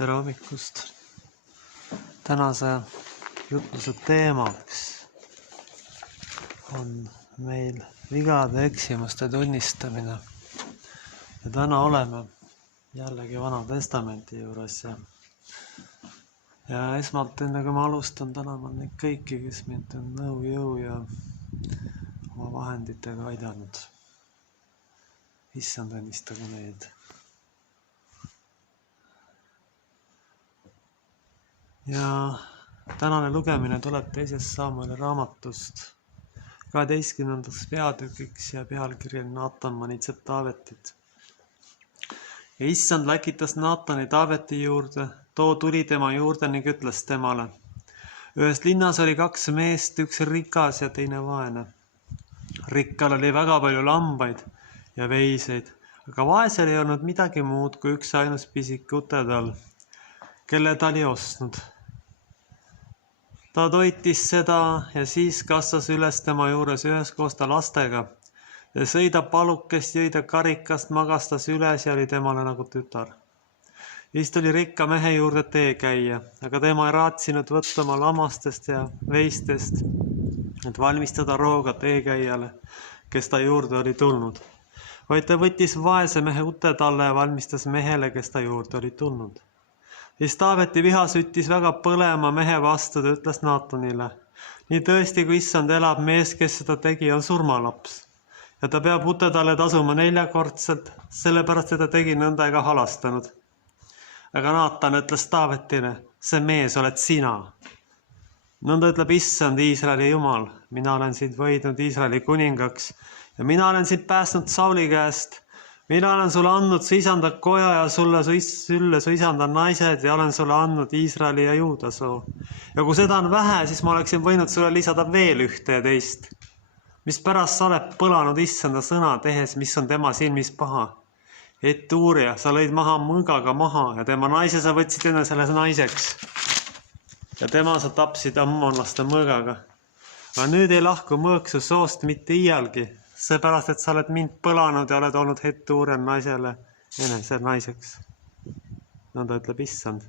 Tere hommikust! Tänase jutluse teemaks on meil vigade eksimuste tunnistamine. Ja täna oleme jällegi Vana Testamenti juures. Ja esmalt enne kui ma alustan, tänan neid kõiki, kes mind on nõu, jõu ja oma vahenditega aidanud. Issand, õnnistagu neid. Ja tänane lugemine tuleb 2. Samueli raamatust 12. peatükiks ja pealkiri on Naatan manitseb Taavetit. Ja issand läkitas Naatani Taaveti juurde, too tuli tema juurde ning ütles temale. Ühes linnas oli 2 meest, üks rikas ja teine vaene. Rikkal oli väga palju lambaid ja veiseid, aga vaesel ei olnud midagi muud kui üks ainus pisik utedal, kelle ta oli ostnud. Ta toitis seda ja siis kasvas üles tema juures üheskoos ta lastega ja sõi ta palukest, jõi ta karikast, magastas üles ja oli temale nagu tütar. Siis tuli rikka mehe juurde teekäia, aga tema ei raatsinud võtta oma lammastest ja veistest, et valmistada rooga teekäijale, kes ta juurde oli tulnud. Vaid ta võttis vaese mehe utetalle ja valmistas mehele, kes ta juurde oli tulnud. Siis Taaveti viha süttis väga põlema mehe vastu, ta ütles Naatanile. Nii tõesti, kui issand elab, mees, kes seda tegi, on surmalaps. Ja ta peab utetalle tasuma 4-kordselt, sellepärast, et ta tegi nõnda ega halastanud. Aga Naatan ütles Taavetile, see mees oled sina. Nõnda ütleb issand, Iisraeli jumal. Mina olen sind võidnud Iisraeli kuningaks ja mina olen sind päästnud Sauli käest. Mina olen sulle andnud su isanda koja ja sulle su isanda naised ja olen sulle andnud Iisraeli ja Juuda soo. Ja kui seda on vähe, siis ma oleksin võinud sulle lisada veel 1 ja 2. Mis pärast sa oled põlanud issanda sõna tehes, mis on tema silmis paha. Et uurija, sa lõid maha mõõgaga maha ja tema naise sa võtsid enne selles naiseks. Ja tema sa tapsid ammonlaste mõõgaga. Aga nüüd ei lahku mõõk su soost mitte iialgi. Seepärast, et sa oled mind põlanud ja oled olnud Hetuurian naisele enese naiseks. Nõnda ütleb issand.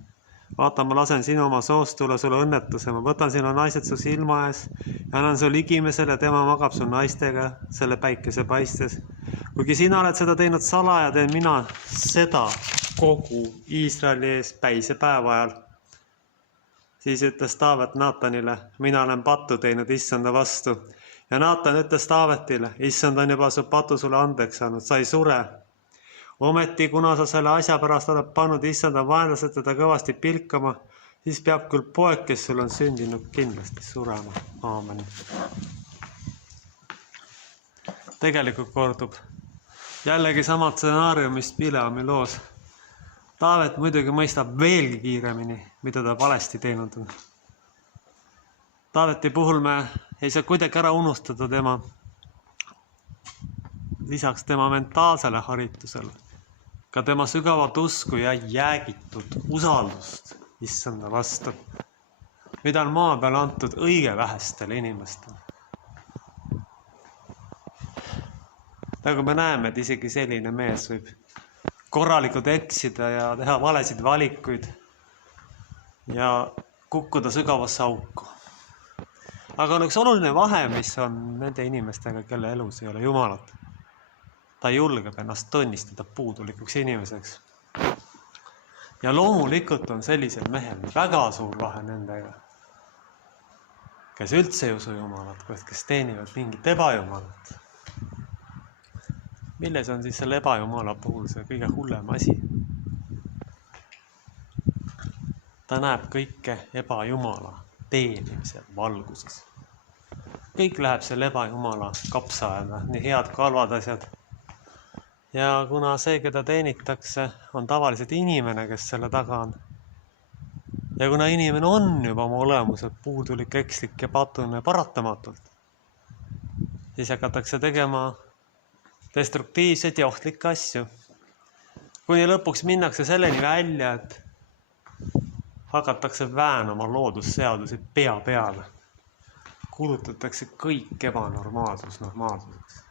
Vaata, ma lasen sinu oma soost tulla sulle õnnetuse. Ma võtan sinu naised su silma ees ja annan su ligimesele, tema magab su naistega selle päikese paistes. Kuigi sina oled seda teinud salaja, teen mina seda kogu Iisraeli ees päise päeva ajal. Siis ütles Taavet Naatanile, mina olen pattu teinud issanda vastu. Ja Naatan ütles Taavetile, issand on juba su patu sulle andeks saanud, sa ei sure. Ometi, kuna sa selle asja pärast oled pannud issanda vaenlased teda kõvasti pilkama, siis peab küll poeg, kes sul on sündinud, kindlasti surema. Aamen. Tegelikult kordub jällegi sama stsenaariumist Bileami loos. Taavet muidugi mõistab veelgi kiiremini, mida ta valesti teinud on. Taaveti puhul me ei saa kuidagi ära unustada tema, lisaks tema mentaalsele haritusele, ka tema sügavat usku ja jäägitud usaldust issanda vastu, mida on maa peal antud õige vähestele inimestele. Nagu me näeme, et isegi selline mees võib korralikult eksida ja teha valesid valikuid ja kukkuda sügavasse auku. Aga on üks oluline vahe, mis on nende inimestega, kelle elus ei ole Jumalat. Ta julgeb ennast tunnistada puudulikuks inimeseks. Ja loomulikult on sellisel mehel väga suur vahe nendega, kes üldse ei usu Jumalat, kes teenivad mingit ebajumalat. Milles on siis selle ebajumala puhul see kõige hullem asi? Ta näeb kõike ebajumala teenimise valguses. Kõik läheb selle ebajumala kapsaaeda, nii head kui halvad asjad. Ja kuna see, keda teenitakse, on tavaliselt inimene, kes selle taga on. Ja kuna inimene on juba oma olemuselt puudulik, ekslik ja patune paratamatult, siis hakatakse tegema destruktiivseid ja ohtlikke asju. Kuni lõpuks minnakse selleni välja, et hakatakse väänama loodusseadusi pea peale. Kulutatakse kõik ebanormaalsus normaalsuseks.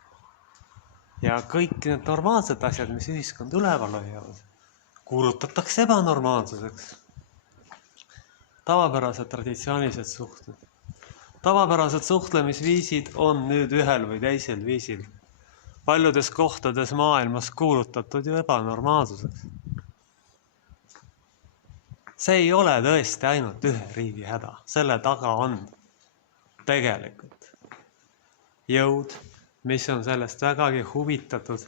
Ja kõik need normaalsed asjad, mis ühiskond üleval hoiavad, kuulutatakse ebanormaalsuseks. Tavapärased traditsioonilised suhted. Tavapärased suhtlemisviisid on nüüd ühel või teisel viisil paljudes kohtades maailmas kuulutatud ju ebanormaalsuseks. See ei ole tõesti ainult ühe riigi häda. Selle taga on tegelikult jõud, mis on sellest vägagi huvitatud,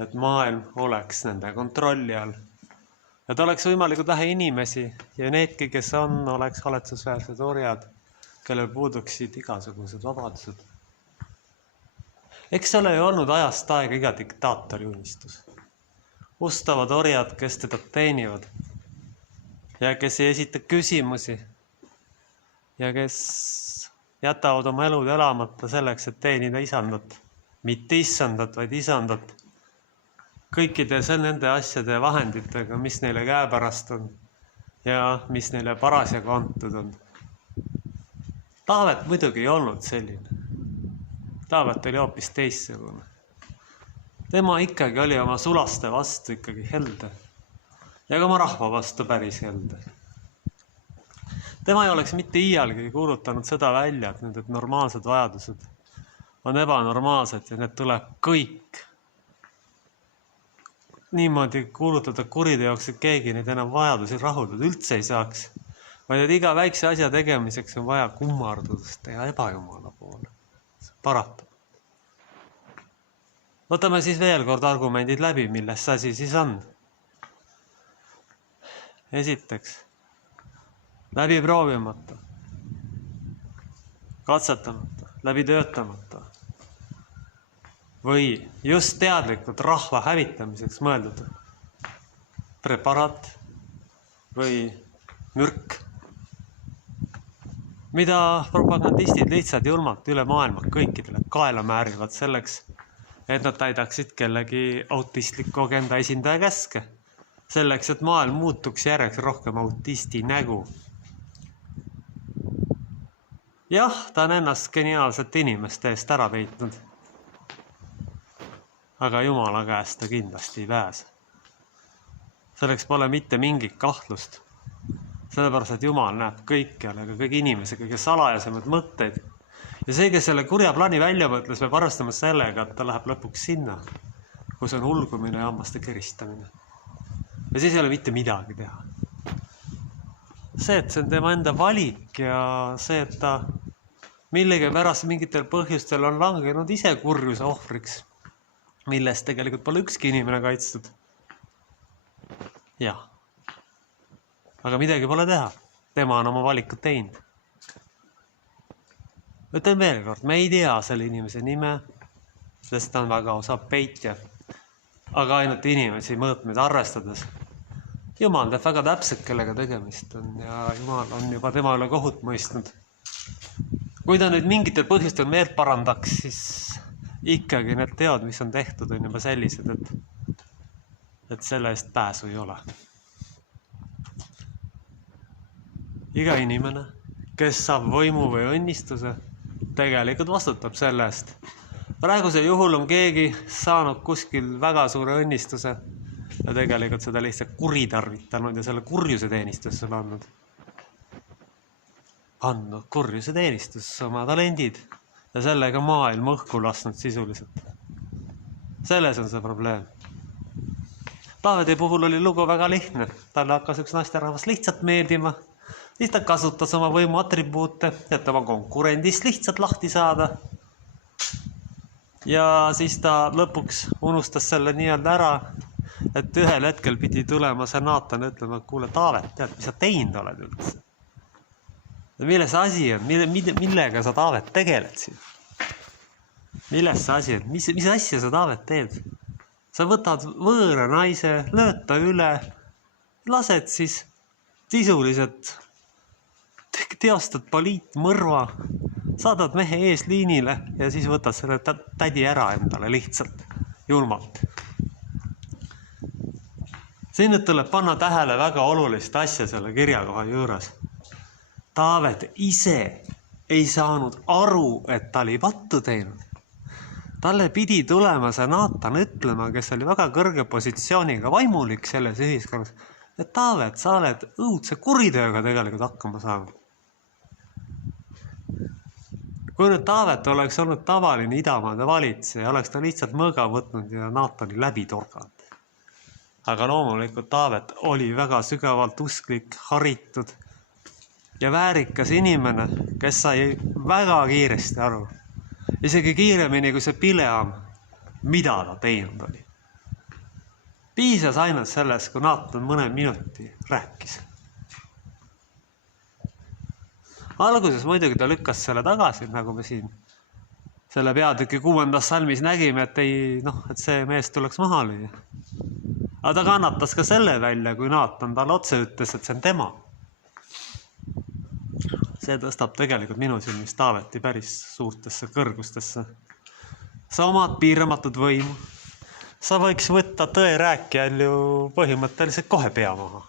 et maailm oleks nende kontrolli all. Et oleks võimalikult vähe inimesi ja needki, kes oleks haletsusväärsed orjad, kellel puuduksid igasugused vabadused. Eks ole ju olnud ajast aega iga diktaatori unistus. Ustavad orjad, kes teda teenivad ja kes ei esita küsimusi ja kes jätavad oma elud elamata selleks, et teenida isandat. Mitte issandat, vaid isandat. Kõikide nende asjade ja vahenditega, mis neile käepärast on ja mis neile parasjagu antud on. Taavet muidugi ei olnud selline. Taavet oli hoopis teissugune. Tema ikkagi oli oma sulaste vastu ikkagi helde ja ka oma rahva vastu päris helde. Tema ei oleks mitte iialgi kuulutanud seda välja, et need normaalsed vajadused on ebanormaalsed ja need tuleb kõik niimoodi kuulutada kuriteoks, et keegi neid enam vajadusi rahuldada üldse ei saaks, vaid et iga väikse asja tegemiseks on vaja kummardudest teha ebajumala poole. Paratab. Võtame siis veel kord argumendid läbi, milles see asi siis on. Esiteks, läbi proovimata, katsetamata, läbi töötamata või just teadlikult rahva hävitamiseks mõeldud preparaat või mürk, mida propagandistid lihtsalt julmalt üle maailma kõikidele kaela määrivad selleks, et nad täidaksid kellegi autistliku agenda esindaja käske. Selleks, et maailm muutuks järjeks rohkem autisti nägu. Jah, ta on ennast geniaalset inimeste eest ära peitnud. Aga Jumala käest ta kindlasti ei pääse. Selleks pole mitte mingit kahtlust. Sellepärast, et Jumal näeb kõikjal, aga kõik inimese kõige salajasemad mõtteid. Ja see, kes selle kurja plaani välja mõtles, peab arvestama sellega, et ta läheb lõpuks sinna, kus on hulgumine ja hammaste keristamine. Ja siis ei ole mitte midagi teha. See, et see on tema enda valik ja see, et ta millegi pärast mingitel põhjustel on langenud ise kurjuse ohvriks, millest tegelikult pole ükski inimene kaitstud. Jah. Aga midagi pole teha. Tema on oma valikut teinud. Ütlen veel kord, me ei tea selle inimese nime, sest ta on väga osav peitja. Aga ainult inimesi mõõtmeid arvestades. Jumal teab väga täpselt, kellega tegemist on ja Jumal on juba tema üle kohut mõistnud. Kui ta nüüd mingitel põhjustel meelt parandaks, siis ikkagi need teod, mis on tehtud, on juba sellised, et selle eest pääsu ei ole. Iga inimene, kes saab võimu või õnnistuse, tegelikult vastutab selle eest. Praegusel juhul on keegi saanud kuskil väga suure õnnistuse ja tegelikult seda lihtsalt kuritarvitanud ja selle kurjuse teenistusse andnud. Andnud kurjuse teenistusse oma talendid ja sellega maailm õhku lasknud sisuliselt. Selles on see probleem. Taaveti puhul oli lugu väga lihtne. Talle hakkas üks naisterahvas lihtsalt meeldima. Siis ta kasutas oma võimu atribuute, et oma konkurendist lihtsalt lahti saada. Ja siis ta lõpuks unustas selle nii-öelda ära, et ühel hetkel pidi tulema see Naatan ütlema, et kuule Taavet, tead, mis sa teinud oled üldse? Mille see asi on? Millega sa Taavet tegeled siin? Milles see asi on? Mis asja sa Taavet teed? Sa võtad võõra naise, lööd ta üle, lased siis sisuliselt, teostad poliitmõrva, saadad mehe eesliinile ja siis võtad selle tädi ära endale lihtsalt, julmalt. Siin nüüd tuleb panna tähele väga olulist asja selle kirjakoha juures. Taavet ise ei saanud aru, et ta oli pattu teinud. Talle pidi tulema see Naatan ütlema, kes oli väga kõrge positsiooniga vaimulik selles ühiskonnas, et Taavet, sa oled õudse kuritööga tegelikult hakkama saanud. Kui nüüd Taavet oleks olnud tavaline idamaade valitseja, oleks ta lihtsalt mõõga võtnud ja Naatani läbi torganud. Aga loomulikult Taavet oli väga sügavalt usklik, haritud ja väärikas inimene, kes sai väga kiiresti aru. Isegi kiiremini kui see Bileam, mida ta teinud oli. Piisas ainult sellest, kui Naatan mõne minuti rääkis. Alguses muidugi ta lükkas selle tagasi, nagu me siin selle peatüki 6. salmis nägime, et see mees tuleks maha lüüa. Aga ta kannatas ka selle välja, kui Naatan talle otse ütles, et see on tema. See tõstab tegelikult minu silmis Taaveti päris suurtesse kõrgustesse. Sa omad piiramatud võimu. Sa võiks võtta tõe rääkijal ju põhimõtteliselt kohe pea maha.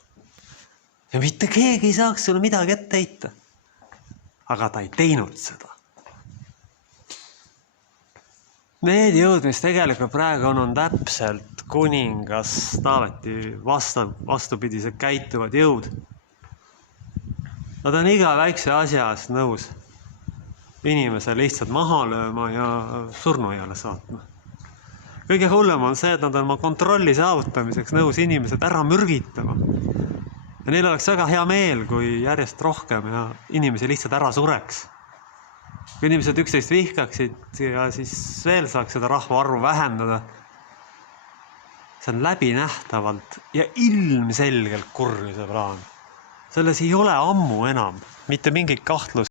Ja mitte keegi ei saaks sulle midagi ette heita. Aga ta ei teinud seda. Need jõud, mis tegelikult praegu on täpselt kuningas Taaveti vastupidised käituvad jõud. Nad on iga väikse asja eest nõus inimese lihtsalt maha lööma ja surnuaiale saatma. Kõige hullem on see, et nad on oma kontrolli saavutamiseks nõus inimesed ära mürgitama. Ja neil oleks väga hea meel, kui järjest rohkem ja inimesi lihtsalt ära sureks. Kui inimesed üksteist vihkaksid ja siis veel saaks seda rahvaarvu vähendada. See on läbinähtavalt ja ilmselgelt kurjuse plaan. Selles ei ole ammu enam mitte mingit kahtlust.